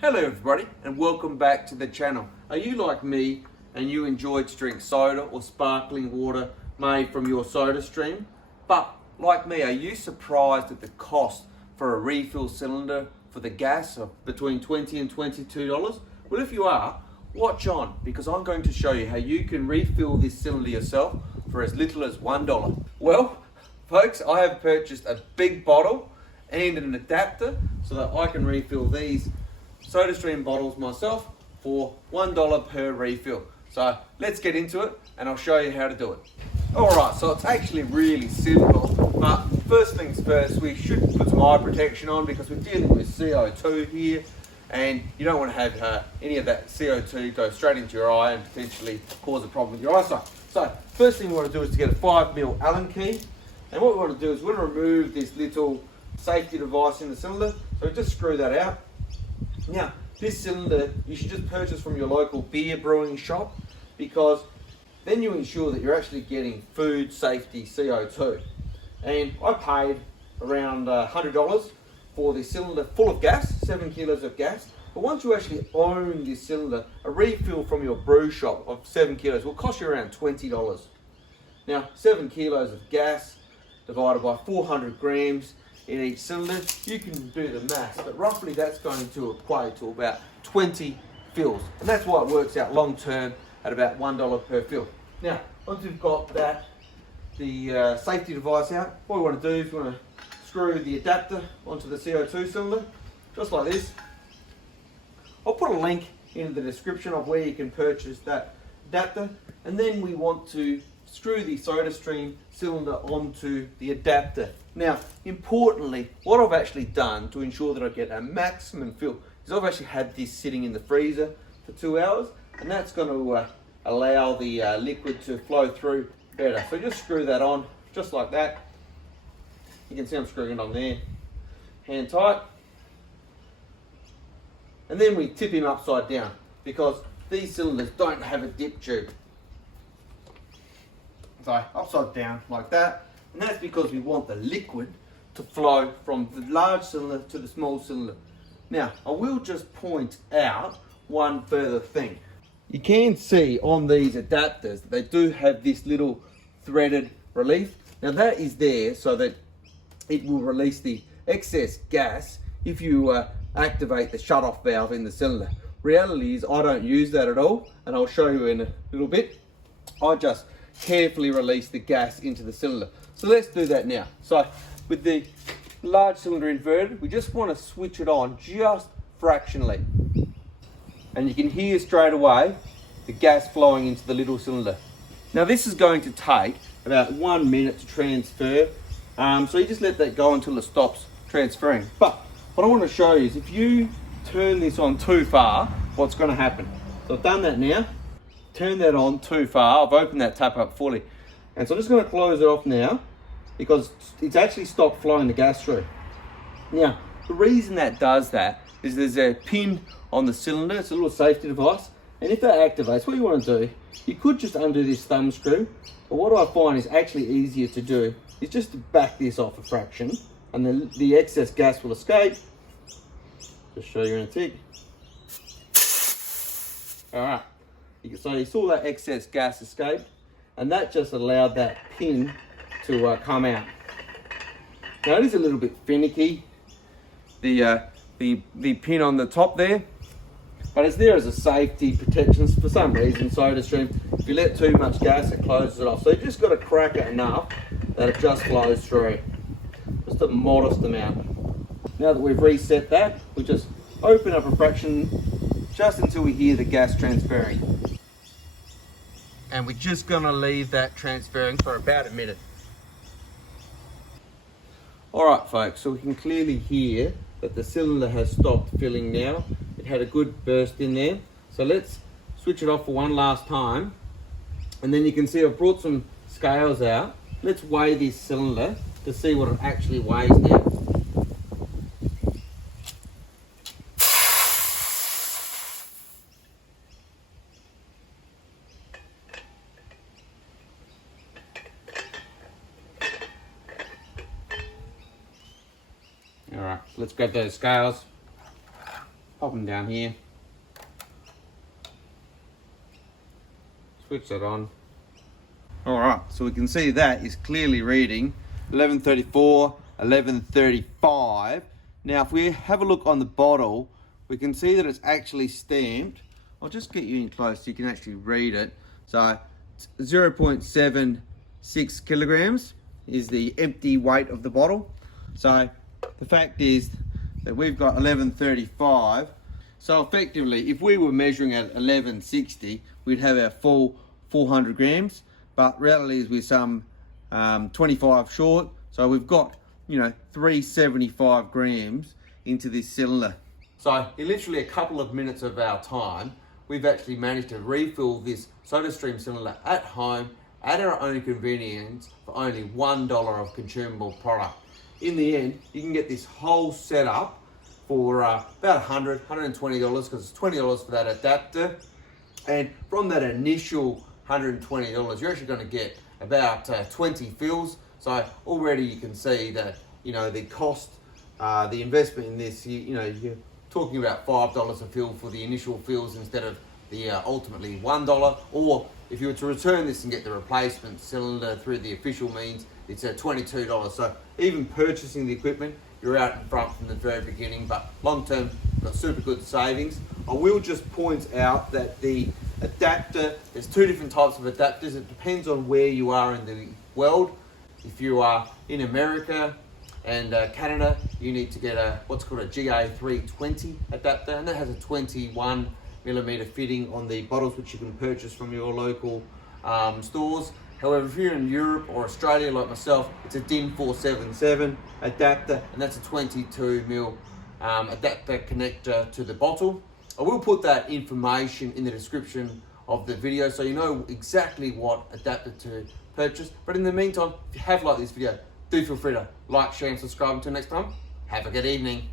Hello everybody and welcome back to the channel. Are you like me and you enjoy to drink soda or sparkling water made from your Sodastream? But like me, are you surprised at the cost for a refill cylinder for the gas of between $20 and $22? Well, if you are, watch on because I'm going to show you how you can refill this cylinder yourself for as little as $1. Well, folks, I have purchased a big bottle and an adapter so that I can refill these Sodastream bottles myself for $1 per refill. So let's get into it and I'll show you how to do it. Alright, so it's actually really simple, but first things first, we should put some eye protection on because we're dealing with CO2 here and you don't want to have any of that CO2 go straight into your eye and potentially cause a problem with your eyesight. So first thing we want to do is to get a 5mm Allen key, and what we want to do is we want to remove this little safety device in the cylinder, so just screw that out. Now, this cylinder you should just purchase from your local beer brewing shop because then you ensure that you're actually getting food safety CO2. And I paid around $100 for this cylinder full of gas, 7 kilos of gas. But once you actually own this cylinder, a refill from your brew shop of 7 kilos will cost you around $20. Now, 7 kilos of gas divided by 400 grams in each cylinder, you can do the maths, but roughly that's going to equate to about 20 fills. And that's why it works out long term at about $1 per fill. Now, once we've got that, the safety device out, what we want to do is we want to screw the adapter onto the CO2 cylinder, just like this. I'll put a link in the description of where you can purchase that adapter, and then we want to screw the Sodastream cylinder onto the adapter. Now, importantly, what I've actually done to ensure that I get a maximum fill is I've actually had this sitting in the freezer for 2 hours, and that's going to allow the liquid to flow through better. So just screw that on, just like that. You can see I'm screwing it on there, hand tight. And then we tip him upside down because these cylinders don't have a dip tube. So upside down like that, and that's because we want the liquid to flow from the large cylinder to the small cylinder. Now, I will just point out one further thing. You can see on these adapters that they do have this little threaded relief. Now that is there so that it will release the excess gas if you activate the shut-off valve in the cylinder. Reality is I don't use that at all, and I'll show you in a little bit. I just carefully release the gas into the cylinder. So let's do that now. So with the large cylinder inverted, we just want to switch it on just fractionally. And you can hear straight away the gas flowing into the little cylinder. Now this is going to take about 1 minute to transfer. So you just let that go until it stops transferring. But what I want to show you is if you turn this on too far, what's going to happen. So I've done that now. Turn that on too far. I've opened that tap up fully. And so I'm just going to close it off now because it's actually stopped flowing the gas through. Now, the reason that does that is there's a pin on the cylinder. It's a little safety device. And if that activates, what you want to do, you could just undo this thumb screw. But what I find is actually easier to do is just to back this off a fraction and the excess gas will escape. Just show you in a tick. All right. So you saw that excess gas escape, and that just allowed that pin to come out. Now it is a little bit finicky, the pin on the top there, but it's there as a safety protection for some reason. Sodastream, if you let too much gas, it closes it off. So you just got to crack it enough that it just flows through, just a modest amount. Now that we've reset that, we just open up a fraction just until we hear the gas transferring. And we're just going to leave that transferring for about a minute. Alright folks, so we can clearly hear that the cylinder has stopped filling now. It had a good burst in there. So let's switch it off for one last time. And then you can see I've brought some scales out. Let's weigh this cylinder to see what it actually weighs now. Alright, let's grab those scales. pop them down here. Switch that on. All right, so we can see that is clearly reading 1134, 1135. Now, if we have a look on the bottle, we can see that it's actually stamped. I'll just get you in close so you can actually read it. So 0.76 kilograms is the empty weight of the bottle. So the fact is that we've got 1135. So effectively, if we were measuring at 1160, we'd have our full 400 grams. But reality is we're some 25 short. So we've got, 375 grams into this cylinder. So in literally a couple of minutes of our time, we've actually managed to refill this Sodastream cylinder at home at our own convenience for only $1 of consumable product. In the end, you can get this whole setup for about $100, $120 because it's $20 for that adapter. And from that initial $120, you're actually going to get about 20 fills. So already you can see that, the cost, the investment in this, you're talking about $5 a fill for the initial fills instead of the ultimately $1. Or if you were to return this and get the replacement cylinder through the official means, it's $22. So even purchasing the equipment, you're out in front from the very beginning, but long term, got super good savings. I will just point out that the adapter, there's two different types of adapters. It depends on where you are in the world. If you are in America and Canada, you need to get what's called a GA320 adapter, and that has a 21mm fitting on the bottles, which you can purchase from your local stores. However, if you're in Europe or Australia like myself, it's a DIN 477 adapter, and that's a 22mm adapter connector to the bottle. I will put that information in the description of the video so you know exactly what adapter to purchase. But in the meantime, if you have liked this video, do feel free to like, share and subscribe. Until next time, have a good evening.